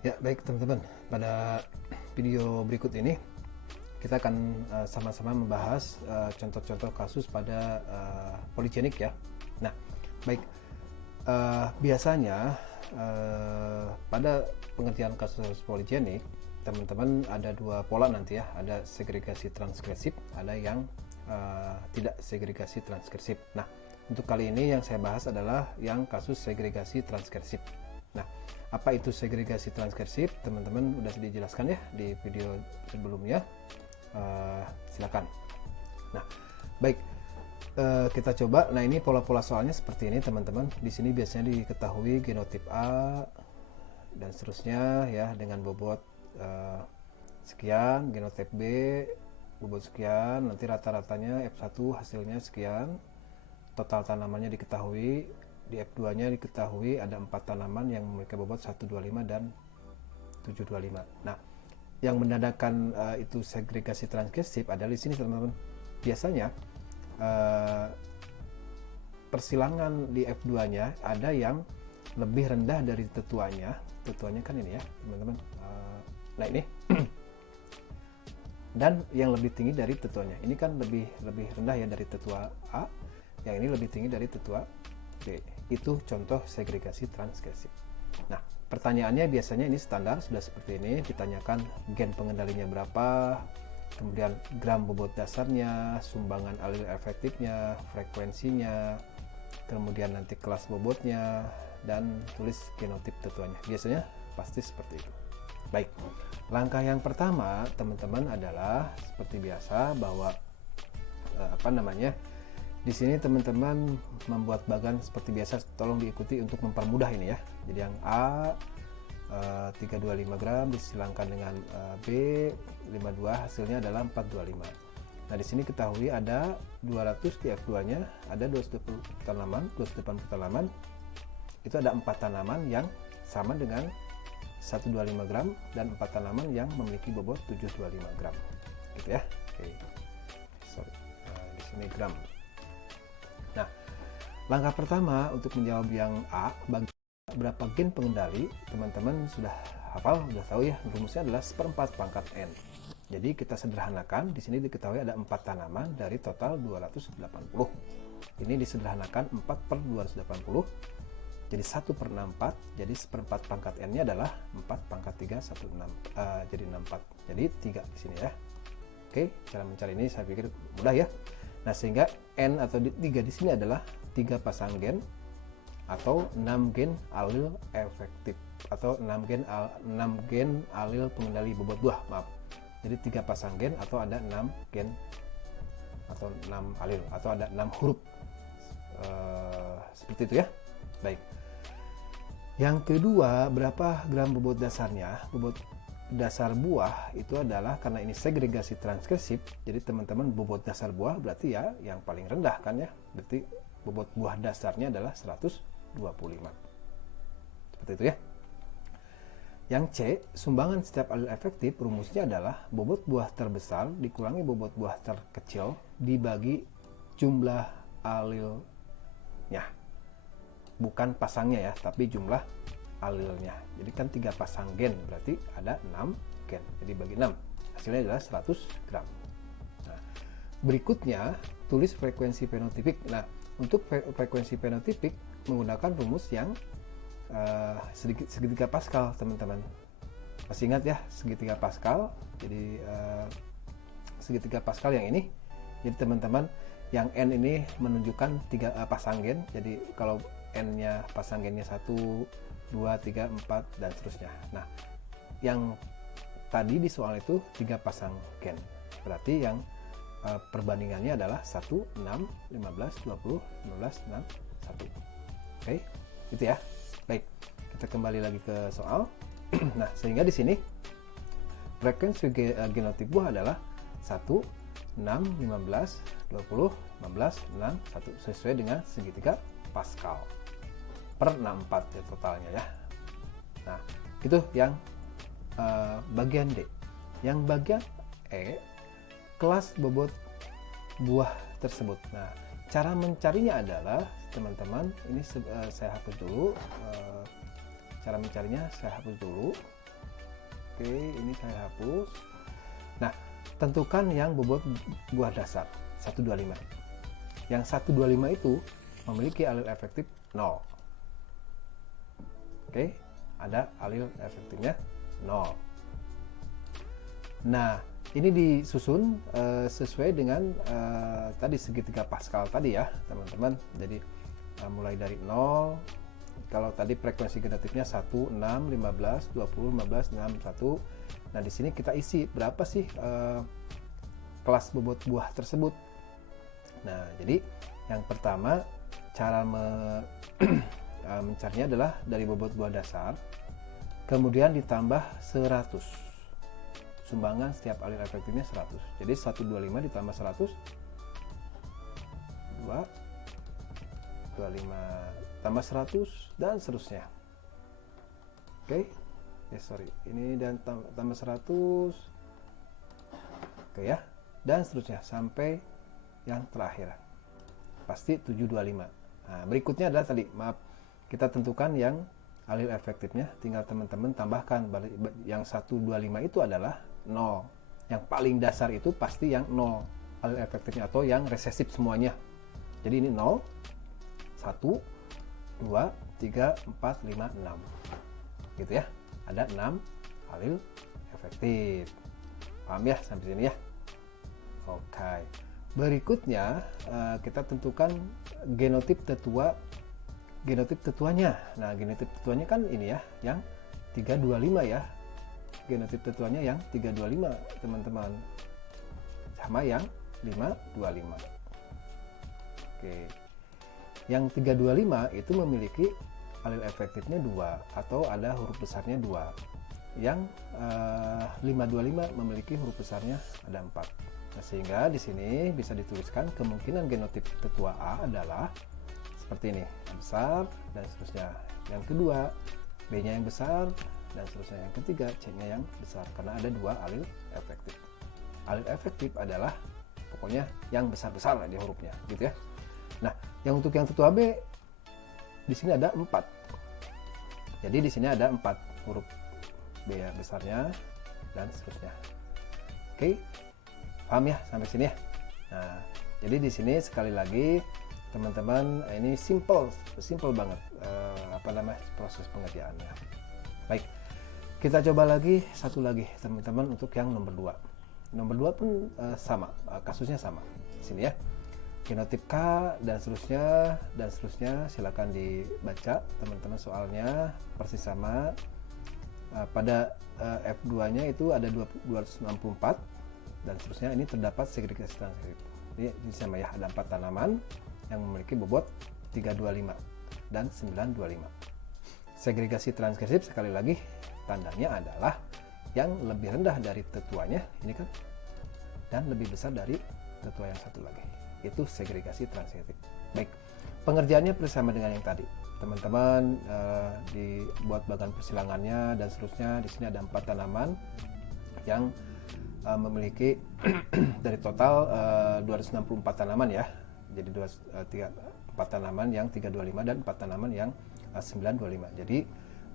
Ya, baik teman-teman. Pada video berikut ini kita akan sama-sama membahas contoh-contoh kasus pada poligenik ya. Nah, baik. Biasanya pada pengertian kasus poligenik, teman-teman ada dua pola nanti ya. Ada segregasi transkripsif, ada yang tidak segregasi transkripsif. Nah, untuk kali ini yang saya bahas adalah yang kasus segregasi transkripsif. Nah, apa itu segregasi transkripsif? Teman-teman udah dijelaskan ya di video sebelumnya. Silakan. Nah, baik. Kita coba. Nah, ini pola-pola soalnya seperti ini, teman-teman. Di sini biasanya diketahui genotip A dan seterusnya ya dengan bobot sekian, genotip B bobot sekian, nanti rata-ratanya F1 hasilnya sekian, total tanamannya diketahui, di F2 nya diketahui ada 4 tanaman yang memiliki bobot 125 dan 725. Nah, yang menandakan itu segregasi transkripsif adalah di sini, teman-teman. Biasanya persilangan di F2 nya ada yang lebih rendah dari tetuanya. Tetuanya kan ini ya, teman-teman. Nah, ini dan yang lebih tinggi dari tetuanya. Ini kan lebih rendah ya dari tetua A, yang ini lebih tinggi dari tetua B. Itu contoh segregasi transkripsif. Nah, pertanyaannya biasanya ini standar sudah seperti ini, ditanyakan gen pengendalinya berapa, kemudian gram bobot dasarnya, sumbangan alil efektifnya, frekuensinya, kemudian nanti kelas bobotnya, dan tulis genotip tetuanya. Biasanya pasti seperti itu. Baik, langkah yang pertama teman-teman adalah seperti biasa bahwa di sini teman-teman membuat bagan seperti biasa, tolong diikuti untuk mempermudah ini ya. Jadi yang A 325 gram disilangkan dengan B 52, hasilnya adalah 425. Nah, di sini ketahui ada 200 di F2-nya, ada 280 tanaman. Itu ada 4 tanaman yang sama dengan 125 gram dan 4 tanaman yang memiliki bobot 725 gram. Gitu ya. Oke. Sorry. Nah, di sini gram. Nah, langkah pertama untuk menjawab yang A, bagi berapa gen pengendali, teman-teman sudah hafal, sudah tahu ya, rumusnya adalah 1/4 pangkat N. Jadi kita sederhanakan, di sini diketahui ada 4 tanaman dari total 280. Ini disederhanakan 4 per 280, jadi 1/64, jadi 1/4 pangkat N nya adalah 4 pangkat 3, 16, jadi 64, jadi 3 di sini ya. Oke, cara mencari ini saya pikir mudah ya. Nah, sehingga N atau 3 di sini adalah 3 pasang gen atau 6 gen alil efektif, atau 6 gen alil pengendali bobot buah, maaf. Jadi 3 pasang gen atau ada 6 gen atau 6 alil atau ada 6 huruf. Seperti itu ya. Baik. Yang kedua, berapa gram bobot dasarnya? Bobot dasar buah itu adalah, karena ini segregasi transkripsif, jadi teman-teman bobot dasar buah berarti ya yang paling rendah kan ya. Berarti bobot buah dasarnya adalah 125. Seperti itu ya. Yang C, sumbangan setiap alil efektif, rumusnya adalah bobot buah terbesar dikurangi bobot buah terkecil dibagi jumlah alilnya. Bukan pasangnya ya, tapi jumlah alilnya. Jadi kan 3 pasang gen, berarti ada 6 gen. Jadi bagi 6, hasilnya adalah 100 gram. Nah, berikutnya tulis frekuensi fenotipik. Nah, untuk frekuensi fenotipik menggunakan rumus yang segitiga Pascal, teman-teman. Masih ingat ya segitiga Pascal? Jadi segitiga Pascal yang ini. Jadi teman-teman, yang N ini menunjukkan 3 pasang gen. Jadi kalau N-nya pasang gennya 1, 2, 3, 4 dan seterusnya. Nah, yang tadi di soal itu 3 pasang gen. Berarti yang perbandingannya adalah 1, 6, 15, 20, 15, 6, 1. Oke, itu ya. Baik, kita kembali lagi ke soal. Nah, sehingga di sini frekuensi genotip buah adalah 1, 6, 15, 20, 15, 6, 1 sesuai dengan segitiga Pascal per 64 ya totalnya ya. Nah, itu yang bagian D. Yang bagian E, kelas bobot buah tersebut. Nah, cara mencarinya adalah, teman-teman, ini saya hapus dulu. Cara mencarinya saya hapus dulu. Oke, ini saya hapus. Nah, tentukan yang bobot buah dasar 125. Yang 125 itu memiliki alil efektif 0. Oke, ada alil efektifnya 0. Nah, ini disusun sesuai dengan tadi segitiga Pascal tadi ya, teman-teman. Jadi mulai dari 0, kalau tadi frekuensi genotifnya 1, 6, 15, 20, 15, 6, 1. Nah, di sini kita isi berapa sih kelas bobot buah tersebut. Nah, jadi yang pertama cara mencarinya adalah dari bobot buah dasar, kemudian ditambah 100. Sumbangan setiap alil efektifnya 100. Jadi 125 ditambah 100, 2, 25 tambah 100 dan seterusnya. Oke. Ini dan tambah 100. Oke ya. Dan seterusnya sampai yang terakhir. Pasti 725. Nah, berikutnya adalah tadi, kita tentukan yang alil efektifnya, tinggal teman-teman tambahkan. Yang 125 itu adalah 0. Yang paling dasar itu pasti yang 0 alil efektifnya, atau yang resesif semuanya. Jadi ini 0, 1, 2, 3, 4, 5, 6. Gitu ya. Ada 6 alil efektif. Paham ya sampai sini ya? Oke. Berikutnya kita tentukan genotip tetuanya. Nah, genotip tetuanya kan ini ya, yang 325 ya. Genotip tetuanya yang 325, teman-teman. Sama yang 525. Oke. Yang 325 itu memiliki alil efektifnya 2, atau ada huruf besarnya 2. Yang 525 memiliki huruf besarnya ada 4. Nah, sehingga di sini bisa dituliskan kemungkinan genotip tetua A adalah seperti ini, A besar dan seterusnya. Yang kedua, B-nya yang besar dan seterusnya. Yang ketiga, C-nya yang besar, karena ada 2 alil efektif. Alil efektif adalah pokoknya yang besar-besar di hurufnya, gitu ya. Nah, yang untuk yang tetua B di sini ada 4. Jadi di sini ada 4 huruf B ya, besarnya dan seterusnya. Oke. Paham ya sampai sini ya? Nah, jadi di sini sekali lagi teman-teman, ini simple banget proses pengerjaannya. Baik, kita coba lagi satu lagi teman-teman untuk yang nomor 2. Nomor 2 pun sama, kasusnya sama. Di sini ya. Genotip K dan seterusnya silakan dibaca teman-teman, soalnya persis sama. Pada F2-nya itu ada 264 dan seterusnya. Ini terdapat segregasi transkrip. Ini sama ya, ada 4 tanaman yang memiliki bobot 325 dan 925. Segregasi transkrip sekali lagi tandanya adalah yang lebih rendah dari tetuanya ini kan, dan lebih besar dari tetua yang satu lagi. Itu segregasi transkrip. Baik, pengerjaannya bersama dengan yang tadi teman-teman, dibuat bagan persilangannya dan seterusnya. Di sini ada 4 tanaman yang memiliki dari total 264 tanaman ya. Jadi 4 tanaman yang 325 dan 4 tanaman yang 925. Jadi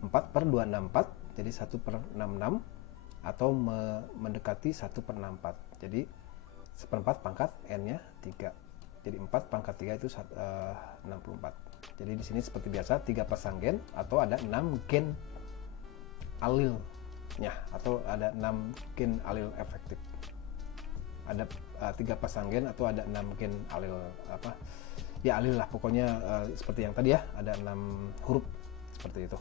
4/264, jadi 1/66, atau mendekati 1/64. Jadi 1/4 pangkat n-nya 3. Jadi 4 pangkat 3 itu 64. Jadi di sini seperti biasa 3 pasang gen, atau ada 6 gen alilnya, atau ada 6 gen alil efektif. Ada 3 pasang gen, atau ada 6 gen alil alil lah pokoknya, seperti yang tadi ya, ada 6 huruf seperti itu.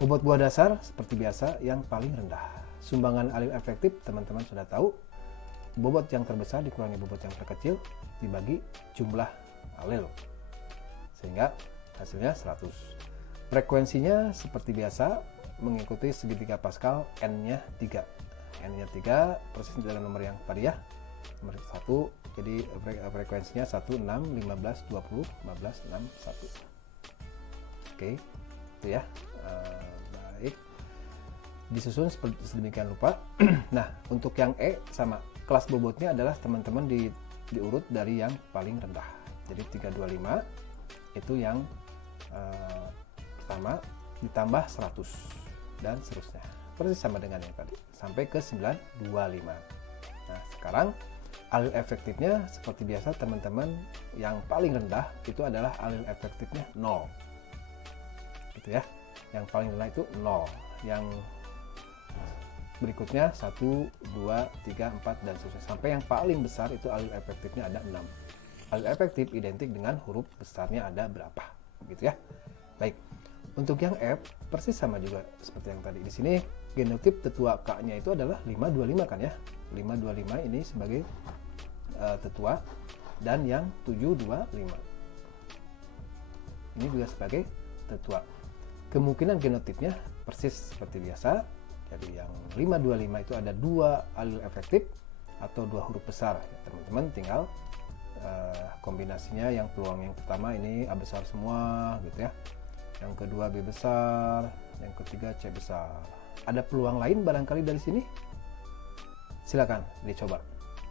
Bobot buah dasar seperti biasa yang paling rendah. Sumbangan alil efektif teman-teman sudah tahu, bobot yang terbesar dikurangi bobot yang terkecil dibagi jumlah alil, sehingga hasilnya 100. Frekuensinya seperti biasa mengikuti segitiga Pascal, n-nya 3. N-nya 3 persis dalam nomor yang tadi ya, nomor 1. Jadi frekuensinya 1, 6, 15, 20, 15, 6, 1. Oke, itu ya. Baik, disusun sedemikian rupa. Nah, untuk yang E sama, kelas bobotnya adalah teman-teman diurut dari yang paling rendah. Jadi 325 itu yang pertama, ditambah 100 dan seterusnya. persis sama dengan yang tadi, sampai ke 925. Nah, sekarang alil efektifnya seperti biasa teman-teman, yang paling rendah itu adalah alil efektifnya 0. Gitu ya. Yang paling rendah itu 0. Yang berikutnya 1, 2, 3, 4 dan seterusnya. Sampai yang paling besar itu alil efektifnya ada 6. Alil efektif identik dengan huruf besarnya ada berapa, gitu ya. Baik. Untuk yang F persis sama juga seperti yang tadi. Di sini genotip tetua K-nya itu adalah 525 kan ya. 525 ini sebagai tetua, dan yang 725 ini juga sebagai tetua. Kemungkinan genotipnya persis seperti biasa. Jadi yang 525 itu ada 2 alil efektif atau 2 huruf besar. Teman-teman tinggal kombinasinya. Yang peluang yang pertama ini A besar semua gitu ya. Yang kedua B besar, yang ketiga C besar. Ada peluang lain barangkali dari sini? Silakan dicoba.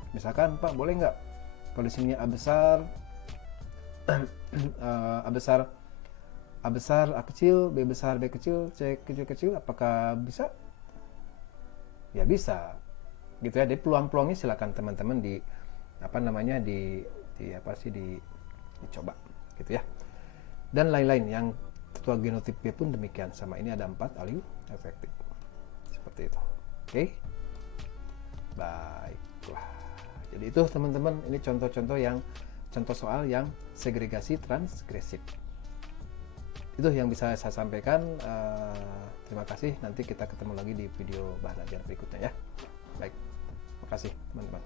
Misalkan, Pak, boleh nggak kalau di sini A besar, A besar, A besar, A kecil, B besar, B kecil, C kecil-kecil, apakah bisa? Ya bisa, gitu ya. Jadi peluang-peluangnya silakan teman-teman dicoba, gitu ya. Dan lain-lain yang tetua genotip B pun demikian sama. Ini ada 4 alil efektif seperti itu. Oke, baiklah. Jadi itu teman-teman, ini contoh soal yang segregasi transgresif. Itu yang bisa saya sampaikan. Terima kasih. Nanti kita ketemu lagi di video bahan ajar berikutnya ya. Baik, terima kasih teman-teman.